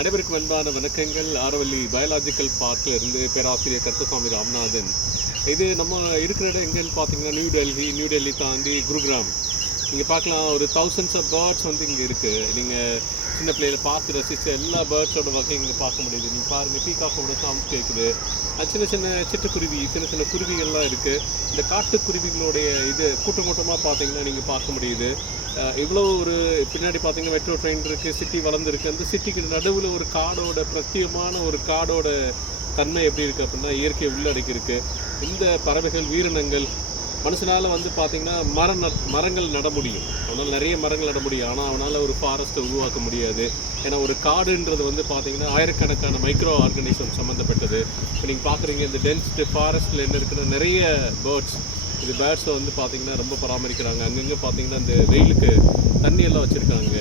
அனைவருக்கும் அன்பான வணக்கங்கள். ஆரவல்லி பயாலஜிக்கல் பார்க்கில் இருந்து பேராசிரியர் கருப்பசாமி ராமநாதன். இது நம்ம இருக்கிற இடம் எங்கேன்னு பார்த்தீங்கன்னா நியூ டெல்லி தாண்டி குருகிராம். நீங்கள் பார்க்கலாம், ஒரு தௌசண்ட்ஸ் ஆஃப் பேர்ட்ஸ் வந்து இங்கே இருக்குது. நீங்கள் சின்ன பிள்ளைகளை பார்த்து ரசித்த எல்லா பேர்ட்ஸோட வகையும் இங்கே பார்க்க முடியுது. நீங்கள் பாருங்கள், பீகாக்கோட சவுண்ட்ஸ் கேட்குது. சின்ன சின்ன சிட்டுக்குருவி, சின்ன சின்ன குருவிகள்லாம் இருக்குது. இந்த காட்டுக்குருவிகளுடைய இது கூட்டமாக பார்த்தீங்கன்னா நீங்கள் பார்க்க முடியுது. இவ்வளோ ஒரு பின்னாடி பார்த்தீங்கன்னா மெட்ரோ ட்ரெயின் இருக்குது, சிட்டி வளர்ந்துருக்கு. அந்த சிட்டிக்கு நடுவில் ஒரு காடோட பிரத்யேகமான ஒரு காடோட தன்மை எப்படி இருக்குது அப்படின்னா இயற்கையை உள்ளடக்கி இருக்குது. இந்த பறவைகள் உயிரினங்கள் மனுஷனால் வந்து பார்த்திங்கன்னா மரங்கள் நட முடியும், அவனால் நிறைய மரங்கள் நட முடியும். ஆனால் அவனால் ஒரு ஃபாரஸ்ட்டை உருவாக்க முடியாது. ஏன்னா ஒரு காடுன்றது வந்து பார்த்திங்கன்னா ஆயிரக்கணக்கான மைக்ரோ ஆர்கானிசம் சம்மந்தப்பட்டது. இப்போ நீங்கள் பார்க்குறீங்க, இந்த டென்ஸ்டு ஃபாரஸ்ட்டில் என்ன இருக்குன்னா நிறைய பேர்ட்ஸ். இது பேர்ட்ஸை வந்து பார்த்திங்கன்னா ரொம்ப பராமரிக்கிறாங்க. அங்கங்கே பார்த்திங்கன்னா இந்த வெயிலுக்கு தண்ணியெல்லாம் வச்சுருக்காங்க.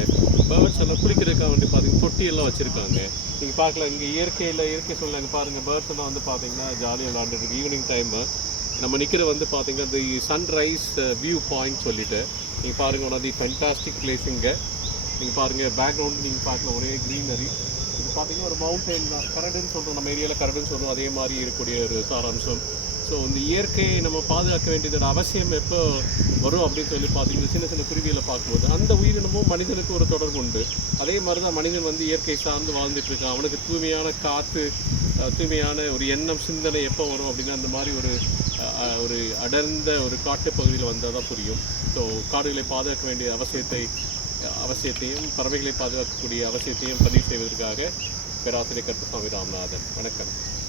பேர்ட்ஸ் எல்லாம் குளிக்கிறதுக்காக வேண்டி பார்த்திங்கன்னா தொட்டியெல்லாம் வச்சுருக்காங்க. நீங்கள் பார்க்கலாம், இங்கே இயற்கை சொல்லாங்க பாருங்கள். பேர்ட்ஸ் எல்லாம் வந்து பார்த்திங்கன்னா ஜாலியாக விளாண்டுருக்கு. ஈவினிங் டைமு நம்ம நிற்கிற வந்து பார்த்திங்கன்னா தி சன்ரைஸ் வியூ பாயிண்ட் சொல்லிவிட்டு நீங்கள் பாருங்கள், one of the fantastic place. இங்கே நீங்கள் பாருங்கள், பேக்ரவுண்ட் நீங்கள் பார்க்கலாம், ஒரே க்ரீனரி. இது பார்த்திங்கன்னா ஒரு மவுண்டெயின் தான், கரடுன்னு சொல்கிறோம், நம்ம ஏரியாவில் கரடுன்னு சொல்கிறோம். அதே மாதிரி இருக்கக்கூடிய ஒரு சாராம்சம். ஸோ இந்த இயற்கையை நம்ம பாதுகாக்க வேண்டியதோட அவசியம் எப்போ வரும் அப்படின்னு சொல்லி பார்த்தீங்கன்னா சின்ன சின்ன குருவிகளை பார்க்கும்போது அந்த உயிரினமும் மனிதனுக்கு ஒரு தொடர்பு உண்டு. அதே மாதிரி தான் மனிதன் வந்து இயற்கை சார்ந்து வாழ்ந்துட்டுருக்கான். அவனுக்கு தூய்மையான காற்று, தூய்மையான ஒரு எண்ணம், சிந்தனை எப்போ வரும் அப்படின்னா அந்த மாதிரி ஒரு அடர்ந்த ஒரு காட்டு பகுதியில் வந்தால் தான் புரியும். ஸோ காடுகளை பாதுகாக்க வேண்டிய அவசியத்தையும் பறவைகளை பாதுகாக்கக்கூடிய அவசியத்தையும் பதிவு செய்வதற்காக பேராசிரியர் கருப்பசாமி ராமநாதன். வணக்கம்.